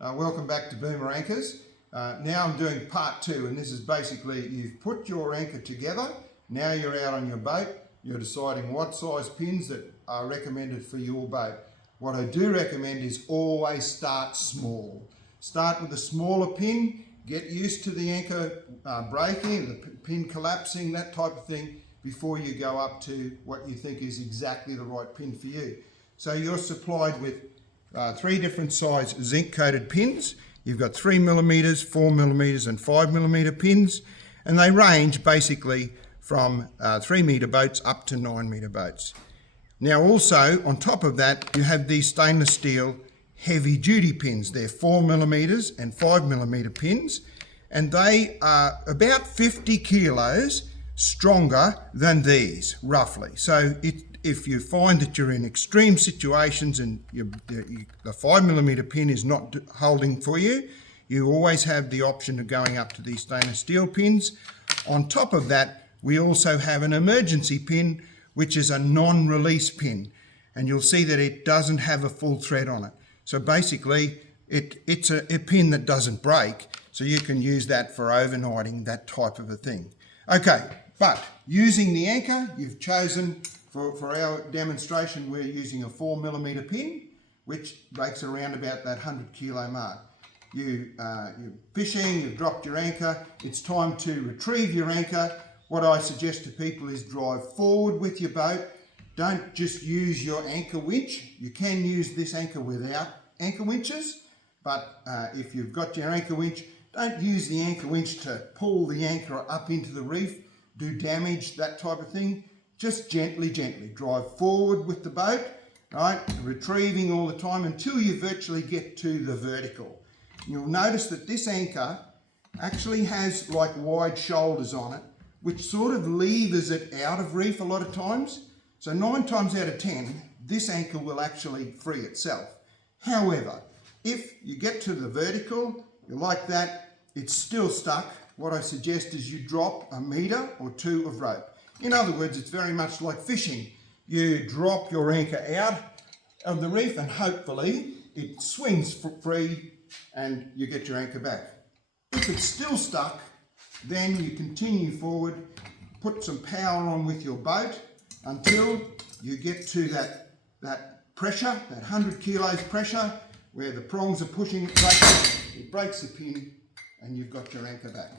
Welcome back to Boomer Anchors. Now I'm doing part two, and this is basically you've put your anchor together. Now you're out on your boat. You're deciding what size pins that are recommended for your boat. What I do recommend is always start small. Start with a smaller pin. Get used to the anchor breaking, the pin collapsing, that type of thing, before you go up to what you think is exactly the right pin for you. So you're supplied with 3 different size zinc coated pins. You've got 3mm, 4mm and 5mm pins, and they range basically from 3-metre boats up to 9-metre boats. Now also on top of that you have these stainless steel heavy duty pins. They're 4mm and 5mm pins, and they are about 50 kilos stronger than these roughly. So if you find that you're in extreme situations and the 5mm pin is not holding for you, you always have the option of going up to these stainless steel pins. On top of that, we also have an emergency pin, which is a non-release pin, and you'll see that it doesn't have a full thread on it. So basically it's a pin that doesn't break, so you can use that for overnighting, that type of a thing. Okay, but using the anchor, you've chosen for our demonstration, we're using a 4mm pin, which breaks around about that 100 kilo mark. You're fishing, you've dropped your anchor, it's time to retrieve your anchor. What I suggest to people is drive forward with your boat. Don't just use your anchor winch. You can use this anchor without anchor winches, but if you've got your anchor winch, don't use the anchor winch to pull the anchor up into the reef, do damage, that type of thing. Just gently drive forward with the boat, right? Retrieving all the time until you virtually get to the vertical. You'll notice that this anchor actually has like wide shoulders on it, which sort of levers it out of reef a lot of times. So 9 times out of 10, this anchor will actually free itself. However, if you get to the vertical, you like that, it's still stuck, what I suggest is you drop 1 metre or 2 of rope. In other words, it's very much like fishing. You drop your anchor out of the reef and hopefully it swings free and you get your anchor back. If it's still stuck, then you continue forward, put some power on with your boat until you get to that pressure, that 100 kilos pressure, where the prongs are pushing it, it breaks the pin and you've got your anchor back.